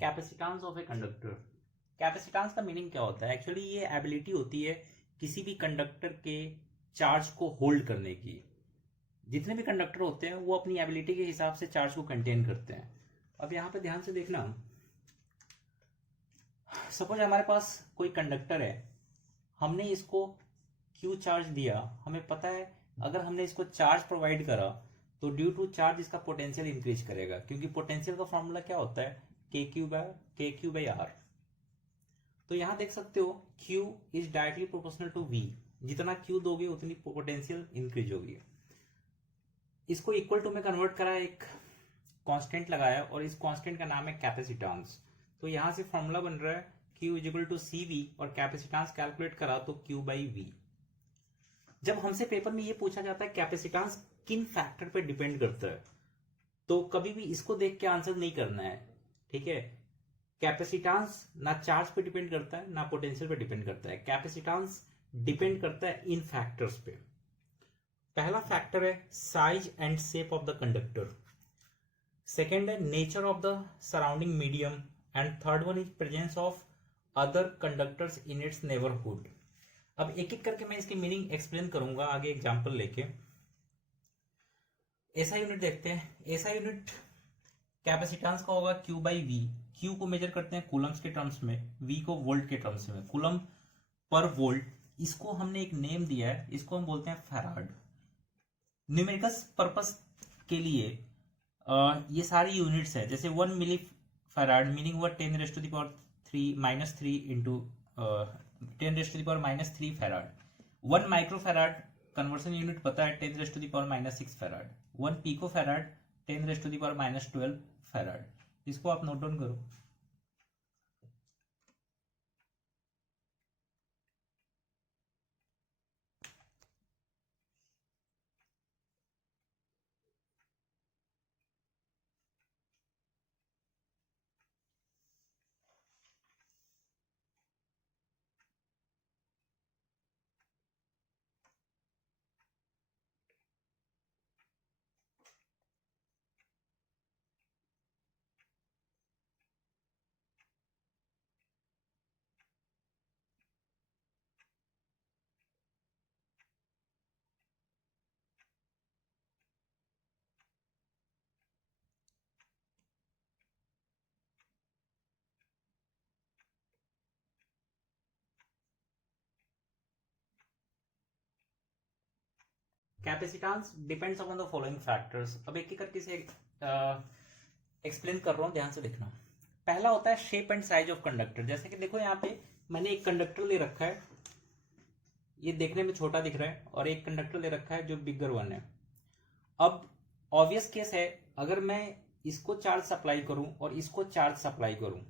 Capacitance of a conductor. Capacitance का meaning क्या होता है? एक्चुअली ये एबिलिटी होती है किसी भी कंडक्टर के चार्ज को होल्ड करने की। जितने भी कंडक्टर होते हैं वो अपनी एबिलिटी के हिसाब से चार्ज को कंटेन करते हैं। अब यहाँ पे ध्यान से देखना, सपोज हमारे पास कोई कंडक्टर है, हमने इसको क्यू चार्ज दिया। हमें पता है अगर हमने इसको चार्ज प्रोवाइड करा तो ड्यू टू चार्ज इसका पोटेंशियल इंक्रीज करेगा, क्योंकि पोटेंशियल का फॉर्मूला क्या होता है? के क्यू बाई आर। तो यहां देख सकते हो Q is directly proportional to V। जितना Q दोगे उतनी पोटेंशियल इंक्रीज होगी। इसको इक्वल टू में कन्वर्ट करा, एक कांस्टेंट लगाया और इस कांस्टेंट का नाम है कैपेसिटेंस। तो यहां से फॉर्मूला बन रहा है Q is equal to CV और कैपेसिटेंस कैलकुलेट करा तो Q बाई V। जब हमसे पेपर में ये पूछा जाता है कैपेसिटेंस किन फैक्टर पे डिपेंड करता है, तो कभी भी इसको देख के आंसर नहीं करना है, ठीक है? कैपेसिटेंस ना चार्ज पे डिपेंड करता है ना पोटेंशियल पे डिपेंड करता है। कैपेसिटेंस डिपेंड करता है इन फैक्टर्स पे। पहला फैक्टर है size and shape of the conductor, second है nature of the surrounding medium, and third one is presence of other conductors in its neighbourhood. अब एक एक करके मैं इसकी मीनिंग एक्सप्लेन करूंगा आगे एग्जांपल लेके। ऐसा यूनिट देखते हैं। ऐसा यूनिट कैपेसिटेंस का होगा Q बाई V। Q को मेजर करते हैं कूलम्स के टर्म्स में, V को वोल्ट के टर्म्स में, कूलम पर वोल्ट। इसको हमने एक नेम दिया है, इसको हम बोलते हैं फैराड। न्यूमेरिकल पर्पस के लिए ये सारी यूनिट्स है। जैसे 1 मिली फैराड मीनिंग हुआ 10⁻³ into 10⁻³ farad. 1 micro farad conversion unit पता है 10⁻⁻6 फैराड। 1 pico farad 10⁻12 farad. इसको आप नोट डाउन करो। Capacitance depends upon the following factors. अब एक एक करके से एक्सप्लेन कर रहा हूं, ध्यान से देखना। पहला होता है shape and size of conductor. जैसे कि देखो यहाँ पे मैंने एक कंडक्टर ले रखा है, ये देखने में छोटा दिख रहा है, और एक कंडक्टर ले रखा है जो बिगर वन है। अब ऑब्वियस केस है, अगर मैं इसको चार्ज सप्लाई करूं और इसको चार्ज सप्लाई करूं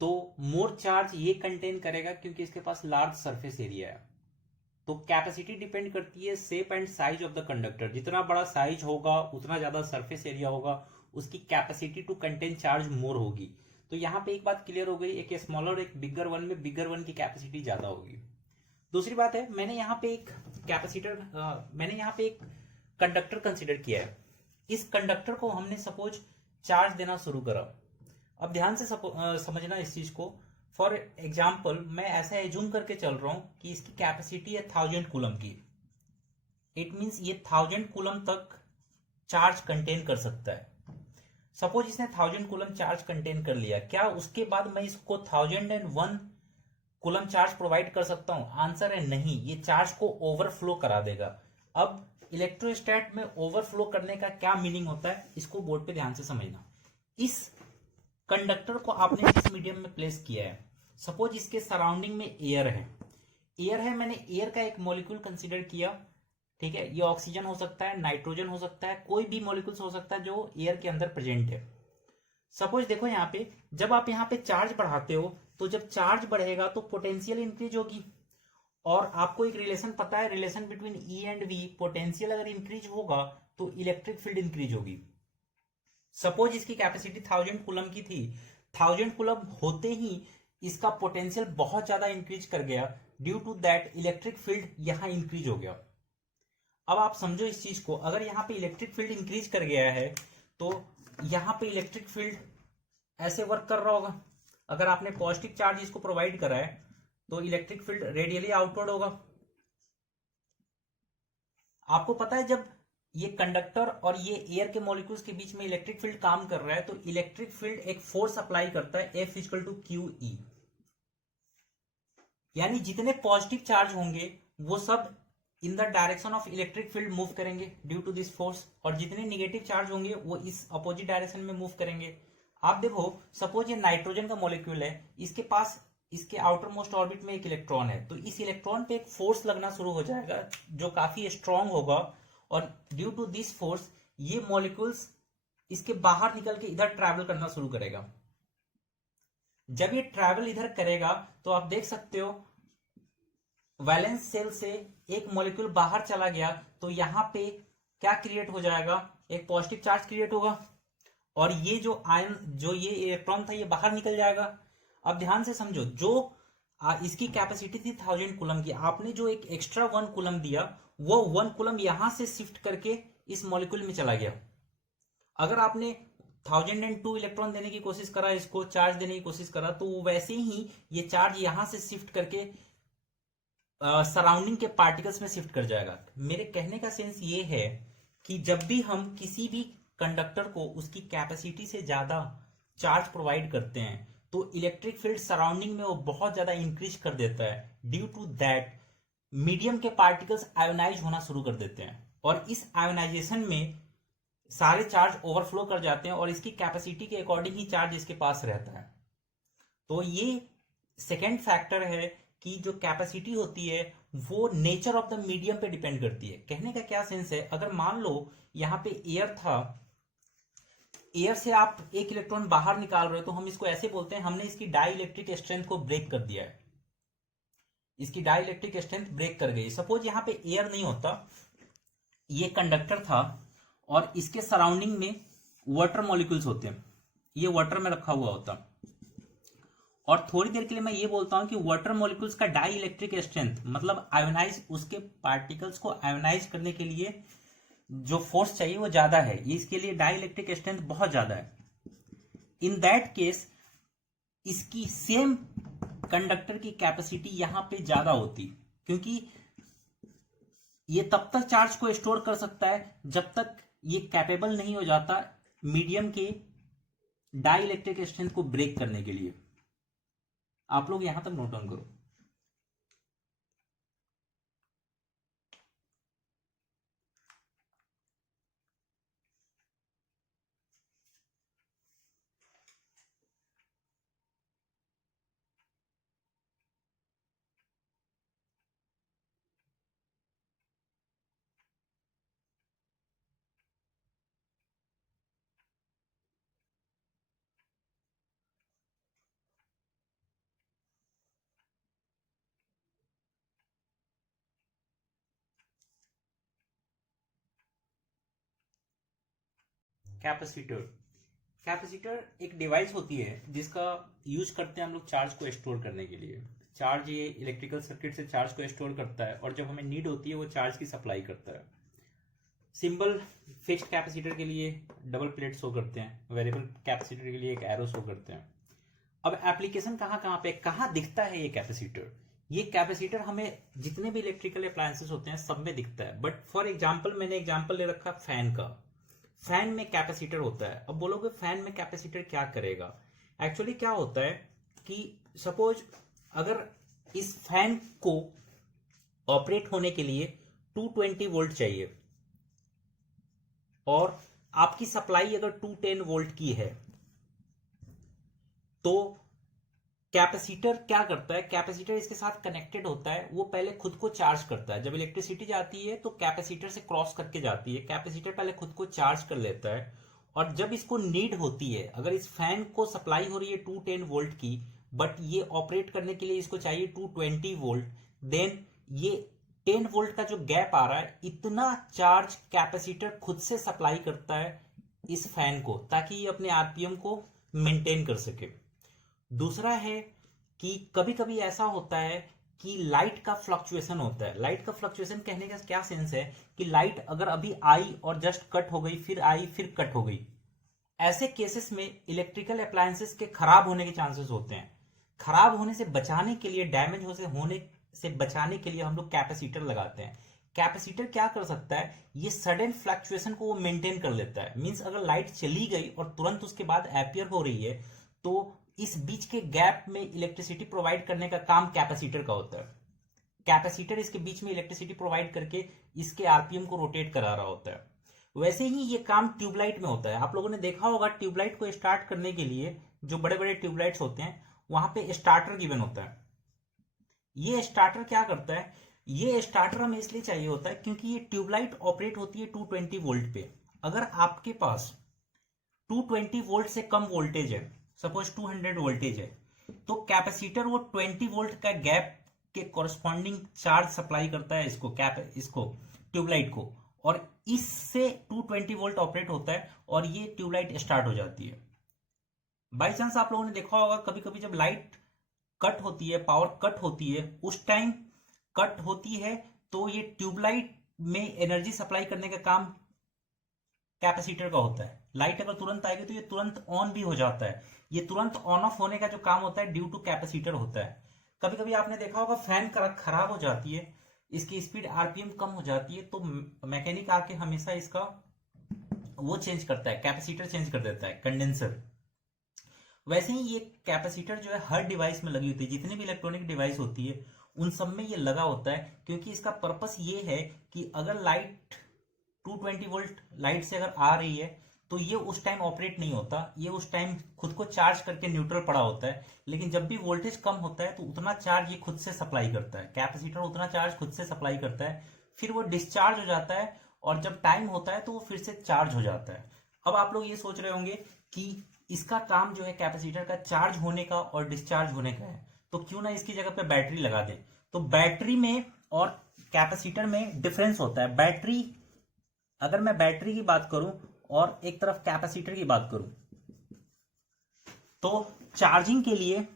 तो मोर चार्ज ये कंटेन करेगा क्योंकि इसके पास लार्ज सरफेस एरिया है। तो कैपेसिटी डिपेंड करती है shape and size of the conductor. जितना बड़ा साइज होगा उतना ज्यादा सरफेस एरिया होगा, उसकी capacity to contain charge more होगी। तो यहाँ पे एक बात क्लियर हो गई, एक स्मॉलर एक बिगर वन में बिगर वन की कैपेसिटी ज्यादा होगी। दूसरी बात है, मैंने यहाँ पे एक कंडक्टर कंसिडर किया है। इस कंडक्टर को हमने सपोज चार्ज देना शुरू करा। अब ध्यान से समझना इस चीज को। फॉर एग्जाम्पल मैं ऐसा एज्यूम करके चल रहा हूं कि इसकी कैपेसिटी है 1000 कूलम की। इट मींस ये 1000 कूलम तक चार्ज कंटेन कर सकता है। सपोज इसने 1000 कूलम चार्ज कंटेन कर लिया, क्या उसके बाद मैं इसको 1001 कूलम चार्ज प्रोवाइड कर सकता हूं? आंसर है नहीं, ये चार्ज को ओवरफ्लो करा देगा। अब इलेक्ट्रोस्टैट में ओवरफ्लो करने का क्या मीनिंग होता है, इसको बोर्ड पे ध्यान से समझना। इस कंडक्टर को आपने जिस मीडियम में प्लेस किया है, सपोज इसके सराउंडिंग में एयर है, मैंने एयर का एक मॉलिक्यूल कंसीडर किया, ठीक है? ये ऑक्सीजन हो सकता है, नाइट्रोजन हो सकता है, कोई भी मॉलिक्यूल्स हो सकता है जो एयर के अंदर प्रेजेंट है। सपोज देखो यहाँ पे, जब आप यहाँ पे चार्ज बढ़ाते हो तो जब चार्ज बढ़ेगा तो पोटेंशियल इंक्रीज होगी, और आपको एक रिलेशन पता है, relation between E and V। Potential अगर इंक्रीज होगा तो इलेक्ट्रिक फील्ड इंक्रीज होगी। सपोज इसकी कैपेसिटी 1000 कूलम की थी, 1000 कूलम होते ही इसका पोटेंशियल बहुत ज्यादा इंक्रीज कर गया, due to that electric field यहां इंक्रीज हो गया। अब आप समझो इस चीज को, अगर यहां पे इलेक्ट्रिक फील्ड इंक्रीज कर गया है तो यहां पे इलेक्ट्रिक फील्ड ऐसे वर्क कर रहा होगा। अगर आपने पॉजिटिव चार्ज इसको प्रोवाइड करा है तो इलेक्ट्रिक फील्ड रेडियली आउटवर्ड होगा। आपको पता है जब ये कंडक्टर और ये एयर के मॉलिक्यूल्स के बीच में इलेक्ट्रिक फील्ड काम कर रहा है तो इलेक्ट्रिक फील्ड एक फोर्स अप्लाई करता है F इक्वल टू QE। यानी जितने पॉजिटिव चार्ज होंगे वो सब in the direction of electric field move करेंगे ड्यू टू दिस फोर्स, और जितने निगेटिव चार्ज होंगे वो इस अपोजिट डायरेक्शन में मूव करेंगे। आप देखो सपोज ये नाइट्रोजन का मॉलिक्यूल है, इसके पास इसके आउटर मोस्ट ऑर्बिट में एक इलेक्ट्रॉन है, तो इस इलेक्ट्रॉन पे एक फोर्स लगना शुरू हो जाएगा जो काफी स्ट्रांग होगा, और ड्यू टू दिस फोर्स ये मॉलिक्यूल्स इसके बाहर निकल के इधर ट्रैवल करना शुरू करेगा। जब ये ट्रैवल इधर करेगा तो आप देख सकते हो वैलेंस शेल से एक मॉलिक्यूल बाहर चला गया तो यहां पे क्या क्रिएट हो जाएगा, एक पॉजिटिव चार्ज क्रिएट होगा, और ये जो आयन जो ये इलेक्ट्रॉन था ये बाहर निकल जाएगा। अब ध्यान से समझो, जो इसकी कैपेसिटी थी 1000 कूलम की, आपने जो एक एक्स्ट्रा 1 कूलम दिया वो 1 कूलम यहां से शिफ्ट करके इस मॉलिक्यूल में चला गया। अगर आपने 1002 इलेक्ट्रॉन देने की कोशिश करा, इसको चार्ज देने की कोशिश करा, तो वैसे ही ये चार्ज यहां से शिफ्ट करके सराउंडिंग के पार्टिकल्स में शिफ्ट कर जाएगा। मेरे कहने का सेंस ये है कि जब भी हम किसी भी कंडक्टर को उसकी कैपेसिटी से ज्यादा चार्ज प्रोवाइड करते हैं तो इलेक्ट्रिक फील्ड सराउंडिंग में वो बहुत ज्यादा इंक्रीज कर देता है। ड्यू टू दैट मीडियम के पार्टिकल्स आयोनाइज होना शुरू कर देते हैं, और इस आयोनाइजेशन में सारे चार्ज ओवरफ्लो कर जाते हैं और इसकी कैपेसिटी के अकॉर्डिंग ही चार्ज इसके पास रहता है। तो ये सेकेंड फैक्टर है कि जो कैपेसिटी होती है वो नेचर ऑफ द मीडियम पे डिपेंड करती है। कहने का क्या सेंस है, अगर मान लो यहां पे एयर था, एयर से आप एक इलेक्ट्रॉन बाहर निकाल रहे हो तो हम इसको ऐसे बोलते हैं हमने इसकी डाई इलेक्ट्रिक स्ट्रेंथ को ब्रेक कर दिया है, इसकी डाई इलेक्ट्रिक स्ट्रेंथ ब्रेक कर गई। सपोज यहां पे एयर नहीं होता, ये कंडक्टर था और इसके सराउंडिंग में वाटर मॉलिक्यूल्स होते हैं, ये वाटर में रखा हुआ होता, और थोड़ी देर के लिए मैं ये बोलता हूं कि वाटर मॉलिक्यूल्स का डाई इलेक्ट्रिक स्ट्रेंथ मतलब आयोनाइज उसके पार्टिकल्स को आयोनाइज करने के लिए जो फोर्स चाहिए वो ज्यादा है, ये इसके लिए डाई इलेक्ट्रिक स्ट्रेंथ बहुत ज्यादा है। इन दैट केस इसकी सेम कंडक्टर की कैपेसिटी यहां पे ज्यादा होती, क्योंकि ये तब तक चार्ज को स्टोर कर सकता है जब तक ये कैपेबल नहीं हो जाता मीडियम के डाई इलेक्ट्रिक स्ट्रेंथ को ब्रेक करने के लिए। आप लोग यहां तक नोट डाउन करो। कैपेसिटर, कैपेसिटर एक डिवाइस होती है जिसका यूज करते हैं हम लोग चार्ज को स्टोर करने के लिए। चार्ज ये इलेक्ट्रिकल सर्किट से चार्ज को स्टोर करता है और जब हमें नीड होती है वो चार्ज की सप्लाई करता है। सिंपल फिक्स्ड कैपेसिटर के लिए डबल प्लेट शो करते हैं, वेरिएबल कैपेसिटर के लिए एक एरो शो करते हैं। अब एप्लीकेशन कहाँ कहाँ पे कहाँ दिखता है ये कैपेसिटर? ये कैपेसिटर हमें जितने भी इलेक्ट्रिकल अप्लायंसेस होते हैं सब में दिखता है, बट फॉर एग्जांपल मैंने एग्जांपल ले रखा फैन का। फैन में कैपेसिटर होता है। अब बोलोगे फैन में कैपेसिटर क्या करेगा? एक्चुअली क्या होता है कि सपोज अगर इस फैन को ऑपरेट होने के लिए 220 वोल्ट चाहिए और आपकी सप्लाई अगर 210 वोल्ट की है, तो कैपेसिटर क्या करता है, कैपेसिटर इसके साथ कनेक्टेड होता है, वो पहले खुद को चार्ज करता है। जब इलेक्ट्रिसिटी जाती है तो कैपेसिटर से क्रॉस करके जाती है, कैपेसिटर पहले खुद को चार्ज कर लेता है, और जब इसको नीड होती है, अगर इस फैन को सप्लाई हो रही है 210 वोल्ट की बट ये ऑपरेट करने के लिए इसको चाहिए 220 वोल्ट, देन ये 10 वोल्ट का जो गैप आ रहा है इतना चार्ज कैपेसिटर खुद से सप्लाई करता है इस फैन को, ताकि ये अपने आरपीएम को मेंटेन कर सके। दूसरा है कि कभी कभी ऐसा होता है कि लाइट का फ्लक्चुएशन होता है। लाइट का फ्लक्चुएशन कहने का क्या सेंस है कि लाइट अगर अभी आई और जस्ट कट हो गई, फिर आई फिर कट हो गई, ऐसे केसेस में इलेक्ट्रिकल अप्लायंसेस के खराब होने के चांसेस होते हैं। खराब होने से बचाने के लिए, डैमेज होने से बचाने के लिए हम लोग कैपेसिटर लगाते हैं। कैपेसिटर क्या कर सकता है, ये सडन फ्लक्चुएशन को वो मेंटेन कर लेता है। मींस अगर लाइट चली गई और तुरंत उसके बाद एपियर हो रही है, तो इस बीच के गैप में इलेक्ट्रिसिटी प्रोवाइड करने का काम कैपेसिटर का होता है। कैपेसिटर इसके बीच में इलेक्ट्रिसिटी प्रोवाइड करके इसके आरपीएम को रोटेट करा रहा होता है। वैसे ही ये काम ट्यूबलाइट में होता है। आप लोगों ने देखा होगा ट्यूबलाइट को स्टार्ट करने के लिए जो बड़े बड़े ट्यूबलाइट्स होते हैं वहां पे स्टार्टर गिवन होता है। ये स्टार्टर क्या करता है, ये स्टार्टर हमें इसलिए चाहिए होता है क्योंकि ये ट्यूबलाइट ऑपरेट होती है 220 वोल्ट पे। अगर आपके पास 220 वोल्ट से कम वोल्टेज है, सपोज 200 वोल्टेज है, तो कैपेसिटर वो 20 वोल्ट का गैप के कॉरस्पॉन्डिंग चार्ज सप्लाई करता है इसको ट्यूबलाइट को, और इससे 220 वोल्ट ऑपरेट होता है और ये ट्यूबलाइट स्टार्ट हो जाती है। बाई चांस आप लोगों ने देखा होगा कभी कभी जब लाइट कट होती है, पावर कट होती है, उस टाइम कट होती है तो ये ट्यूबलाइट में एनर्जी सप्लाई करने का काम कैपेसिटर का होता है। लाइट अगर तुरंत आएगी तो ये तुरंत ऑन भी हो जाता है। ये तुरंत ऑन ऑफ होने का जो काम होता है ड्यू टू कैपेसिटर होता है। कभी कभी आपने देखा होगा फैन खराब हो जाती है, इसकी स्पीड आरपीएम कम हो जाती है, तो मैकेनिक आके हमेशा इसका वो चेंज करता है, कैपेसिटर चेंज कर देता है, कंडेंसर। वैसे ही ये कैपेसिटर जो है हर डिवाइस में लगी होती है, जितनी भी इलेक्ट्रॉनिक डिवाइस होती है उन सब में ये लगा होता है, क्योंकि इसका पर्पस ये है कि अगर लाइट 220 वोल्ट लाइट से अगर आ रही है तो ये उस टाइम ऑपरेट नहीं होता, ये उस टाइम खुद को चार्ज करके न्यूट्रल पड़ा होता है। लेकिन जब भी वोल्टेज कम होता है तो उतना चार्ज ये खुद से सप्लाई करता है, कैपेसिटर उतना चार्ज खुद से सप्लाई करता है, फिर वो डिस्चार्ज हो जाता है और जब टाइम होता है तो वो फिर से चार्ज हो जाता है। अब आप लोग ये सोच रहे होंगे कि इसका काम जो है कैपेसिटर का चार्ज होने का और डिस्चार्ज होने का है, तो क्यों ना इसकी जगह पे बैटरी लगा दें। तो बैटरी में और कैपेसिटर में डिफरेंस होता है। बैटरी, अगर मैं बैटरी की बात करूं और एक तरफ कैपेसिटर की बात करूं, तो चार्जिंग के लिए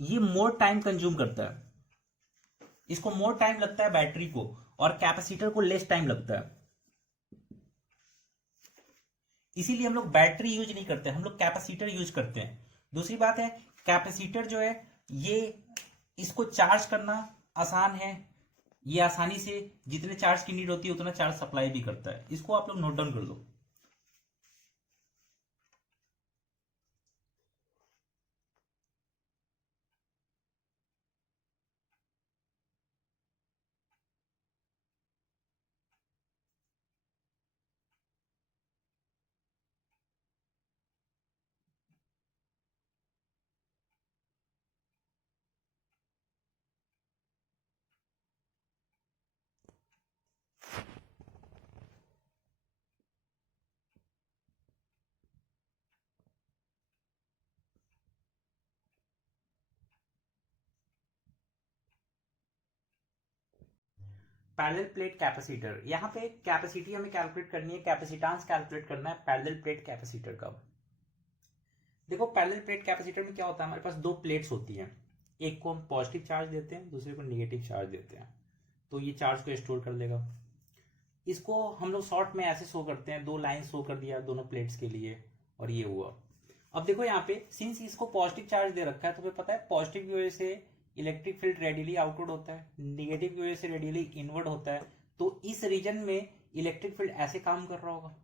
ये मोर टाइम कंज्यूम करता है, इसको मोर टाइम लगता है बैटरी को, और कैपेसिटर को लेस टाइम लगता है। इसीलिए हम लोग बैटरी यूज नहीं करते, हम लोग कैपेसिटर यूज करते हैं। दूसरी बात है, कैपेसिटर जो है ये इसको चार्ज करना आसान है, ये आसानी से जितने चार्ज की नीड होती है उतना चार्ज सप्लाई भी करता है। इसको आप लोग नोट डाउन कर लो। पैरेलल प्लेट कैपेसिटर, यहाँ पे कैपेसिटी हमें कैलकुलेट करनी है, कैपेसिटेंस कैलकुलेट करना है पैरेलल प्लेट कैपेसिटर का। देखो पैरेलल प्लेट कैपेसिटर में क्या होता है, हमारे पास दो प्लेट्स होती हैं, एक को हम पॉजिटिव चार्ज देते हैं, दूसरे को निगेटिव चार्ज देते हैं, तो ये चार्ज को स्टोर कर लेगा। इसको हम लोग शॉर्ट में ऐसे शो करते हैं, दो लाइन शो कर दिया दोनों प्लेट्स के लिए, और ये हुआ। अब देखो यहाँ पे सिंस इसको पॉजिटिव चार्ज दे रखा है, तो हमें पता है पॉजिटिव की वजह से इलेक्ट्रिक फील्ड रेडियली आउटवर्ड होता है, निगेटिव की वजह से रेडियली इनवर्ड होता है, तो इस रीजन में इलेक्ट्रिक फील्ड ऐसे काम कर रहा होगा।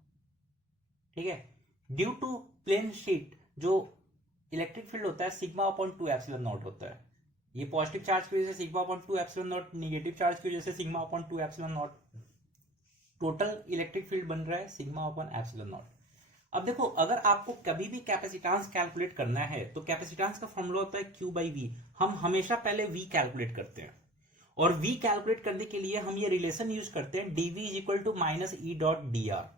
ठीक है, ड्यू टू प्लेन शीट जो इलेक्ट्रिक फील्ड होता है सिग्मा अपॉन 2 एप्सिलॉन नॉट होता है। ये पॉजिटिव चार्ज की वजह से sigma upon 2 epsilon not, negative charge की वजह से sigma upon 2 epsilon not, total electric field बन रहा है सिग्मा अपॉन एप्सिलॉन नॉट। अब देखो अगर आपको कभी भी कैपेसिटेंस कैलकुलेट करना है तो कैपेसिटेंस का फॉर्मूला होता है Q बाई V। हम हमेशा पहले V कैलकुलेट करते हैं, और V कैलकुलेट करने के लिए हम ये रिलेशन यूज करते हैं dV is equal to minus E dot D R.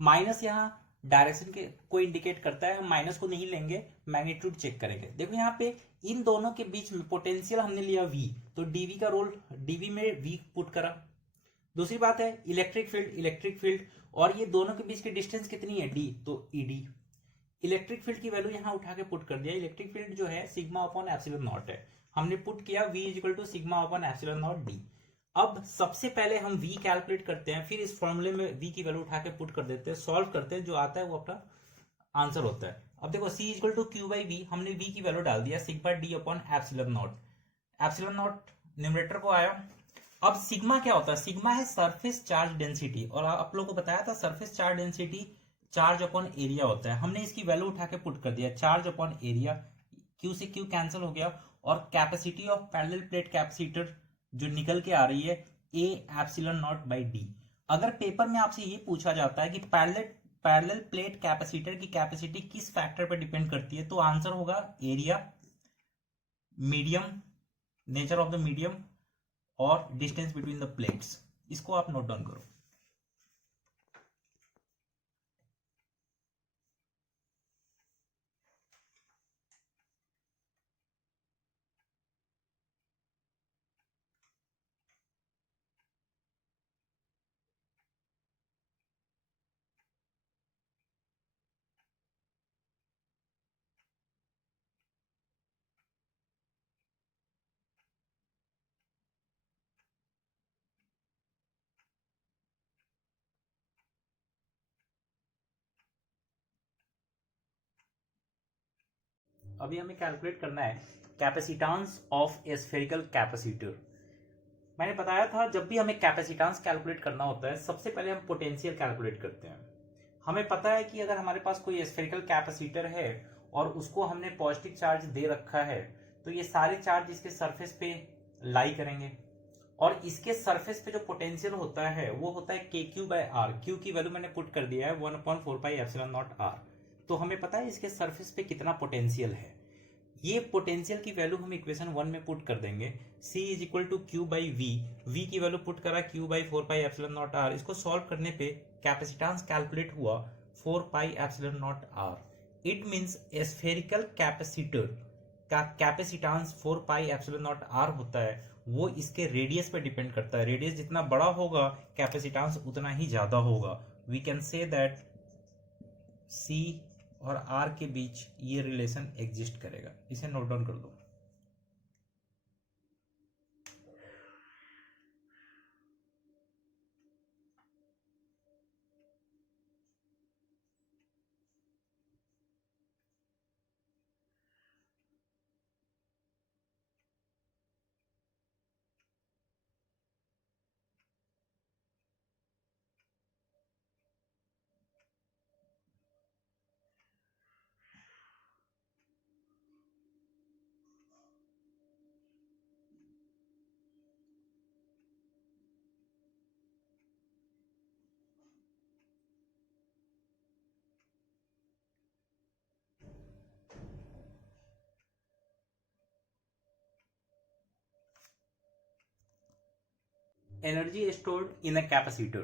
Minus यहाँ डायरेक्शन के को इंडिकेट करता है, हम माइनस को नहीं लेंगे, मैग्नीट्यूड चेक करेंगे। देखो यहाँ पे इन दोनों के बीच में पोटेंशियल हमने लिया V, तो dV का रोल, dV में V पुट करा। दूसरी बात है इलेक्ट्रिक फील्ड और ये दोनों के बीच की डिस्टेंस कितनी है d, तो ed। इलेक्ट्रिक फील्ड की वैल्यू यहां उठा के पुट कर दिया, इलेक्ट्रिक फील्ड जो है सिग्मा अपॉन एप्सिलॉन नॉट है, हमने पुट किया v is equal to sigma upon epsilon naught d। अब सबसे पहले हम v कैलकुलेट करते हैं, फिर इस फॉर्मूले में v की वैल्यू उठा के पुट कर देते हैं, सॉल्व करते हैं, जो आता है वो अपना आंसर होता है। अब देखो c equal to Q by V, हमने v की वैल्यू डाल दिया sigma d upon epsilon naught, epsilon naught numerator को आया। अब सिग्मा क्या होता है, सिग्मा है सरफेस चार्ज डेंसिटी, और आप लोगों को बताया था surface charge density charge upon area होता है। हमने इसकी वैल्यू उठा के पुट कर दिया, चार्ज अपॉन एरिया, क्यू से क्यू कैंसिल हो गया, और capacity of parallel plate capacitor जो निकल के आ रही है A epsilon not by D. अगर पेपर में आपसे ये पूछा जाता है कि पैरेलल प्लेट कैपेसिटर की कैपेसिटी किस फैक्टर पर डिपेंड करती है, तो आंसर होगा area, medium, nature of the medium, और डिस्टेंस बिटवीन द प्लेट्स। इसको आप नोट डाउन करो। अभी हमें कैलकुलेट करना है capacitance of A spherical capacitor. मैंने बताया था जब भी हमें कैपेसिटेंस कैलकुलेट करना होता है सबसे पहले हम पोटेंशियल कैलकुलेट करते हैं। हमें पता है कि अगर हमारे पास कोई स्फेरिकल कैपेसिटर है और उसको हमने पॉजिटिव चार्ज दे रखा है, तो ये सारे चार्ज इसके सरफेस पे लाई करेंगे, और इसके सरफेस पे जो पोटेंशियल होता है वो होता है के क्यू बाई आर। क्यू की वैल्यू मैंने पुट कर दिया है 1/4πε0r। तो हमें पता है इसके सरफेस पे कितना पोटेंशियल है। ये पोटेंशियल की वैल्यू हम इक्वेशन 1 में पुट कर देंगे, C is equal to Q by V, V की वैल्यू पुट करा q/4πε0r। इसको सॉल्व करने पे कैपेसिटेंस कैलकुलेट हुआ 4πε0r। It means spherical capacitor का कैपेसिटेंस 4πε0r होता है। वो इसके रेडियस पे डिपेंड करता है, रेडियस जितना बड़ा होगा कैपेसिटेंस उतना ही ज्यादा होगा। We can say that C और R के बीच ये रिलेशन एग्जिस्ट करेगा। इसे नोट डाउन कर दो। Energy stored in a capacitor.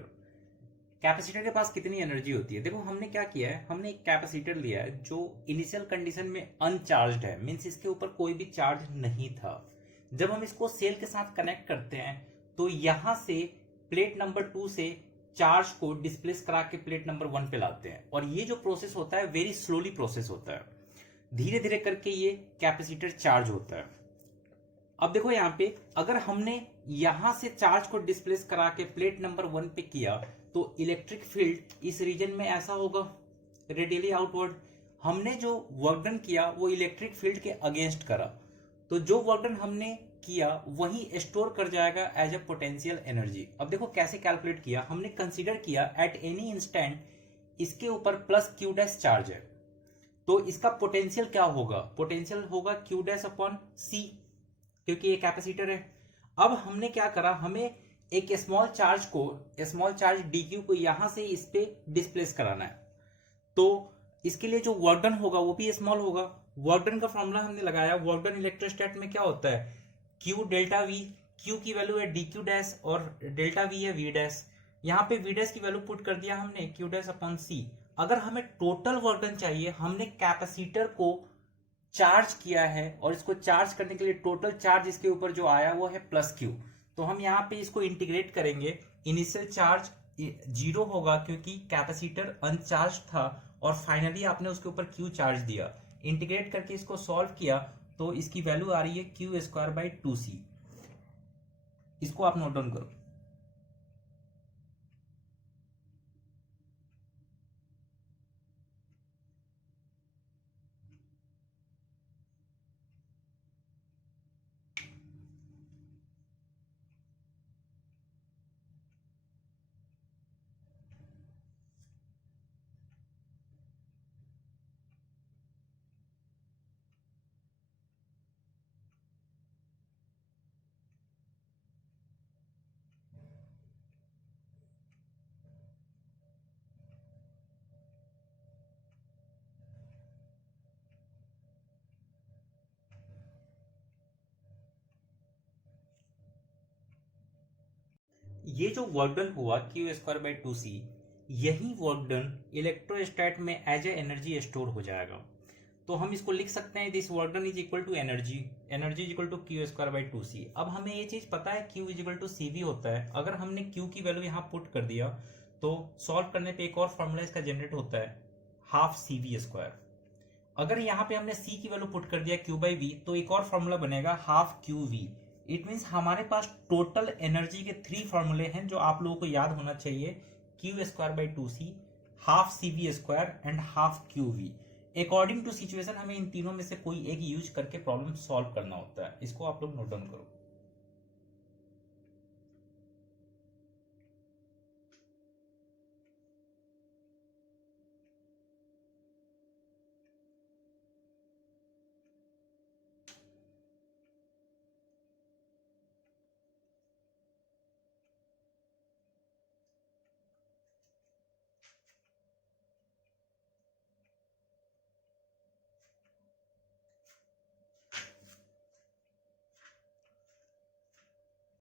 Capacitor के पास कितनी एनर्जी होती है? देखो हमने क्या किया है, हमने एक कैपेसिटर लिया है जो इनिशियल कंडीशन में अनचार्ज्ड है, मींस इसके ऊपर कोई भी चार्ज नहीं था। जब हम इसको सेल के साथ कनेक्ट करते हैं तो यहां से प्लेट नंबर 2 से चार्ज को डिस्प्लेस करा के प्लेट नंबर 1 पे लाते हैं, और ये जो प्रोसेस होता है वेरी स्लोली प्रोसेस होता है, धीरे धीरे करके ये कैपेसिटर चार्ज होता है। अब देखो यहाँ पे अगर हमने यहां से चार्ज को डिस्प्लेस करा के प्लेट नंबर 1 पे किया तो इलेक्ट्रिक फील्ड इस रीजन में ऐसा होगा, रेडियली आउटवर्ड। हमने जो वर्क डन किया वो इलेक्ट्रिक फील्ड के अगेंस्ट करा, तो जो वर्क डन हमने किया वही स्टोर कर जाएगा एज ए पोटेंशियल एनर्जी। अब देखो कैसे कैलकुलेट किया, हमने कंसीडर किया एट एनी इंस्टेंट इसके ऊपर प्लस क्यू डैश चार्ज है, तो इसका पोटेंशियल क्या होगा, पोटेंशियल होगा क्यू डैश अपॉन सी, क्योंकि ये कैपेसिटर है। अब हमने क्या करा, हमें एक स्मॉल चार्ज dq को यहां से इस पे डिस्प्लेस कराना है, तो इसके लिए जो वर्क डन होगा वो भी स्मॉल होगा। वर्क डन का फॉर्मूला हमने लगाया, वर्क डन इलेक्ट्रोस्टैट में क्या होता है, q डेल्टा v, q की वैल्यू है dq डैश और डेल्टा v है v डैश। यहाँ पे v डैश की वैल्यू पुट कर दिया हमने q डैश अपॉन c। अगर हमें टोटल वर्क डन चाहिए, हमने कैपेसिटर को चार्ज किया है और इसको चार्ज करने के लिए टोटल चार्ज इसके ऊपर जो आया वो है प्लस क्यू, तो हम यहाँ पे इसको इंटीग्रेट करेंगे। इनिशियल चार्ज 0 होगा क्योंकि कैपेसिटर अनचार्ज था, और फाइनली आपने उसके ऊपर क्यू चार्ज दिया। इंटीग्रेट करके इसको सॉल्व किया तो इसकी वैल्यू आ रही है क्यू स्क्वायर बाई 2c। इसको आप नोट डाउन करो। ये जो वर्क डन हुआ क्यू स्क्वायर बाई टू सी, यही वर्क डन इलेक्ट्रोस्टैट में एज ए एनर्जी स्टोर हो जाएगा। तो हम इसको लिख सकते हैं this work done is equal to energy, energy is equal to q square by two C. अब हमें ये चीज पता है q is equal to C V होता है। अगर हमने क्यू की वैल्यू यहाँ पुट कर दिया तो सॉल्व करने पे एक और फॉर्मूला इसका जनरेट होता है, हाफ सी वी स्क्वायर। अगर यहाँ पे हमने सी की वैल्यू पुट कर दिया क्यू बाई वी, तो एक और फॉर्मूला बनेगा half Q V. It means हमारे पास टोटल एनर्जी के 3 फॉर्मूले हैं जो आप लोगों को याद होना चाहिए, Q square by two C, half C V square and half Q V. According to situation हमें इन तीनों में से कोई एक यूज करके प्रॉब्लम सॉल्व करना होता है। इसको आप लोग नोट डाउन करो।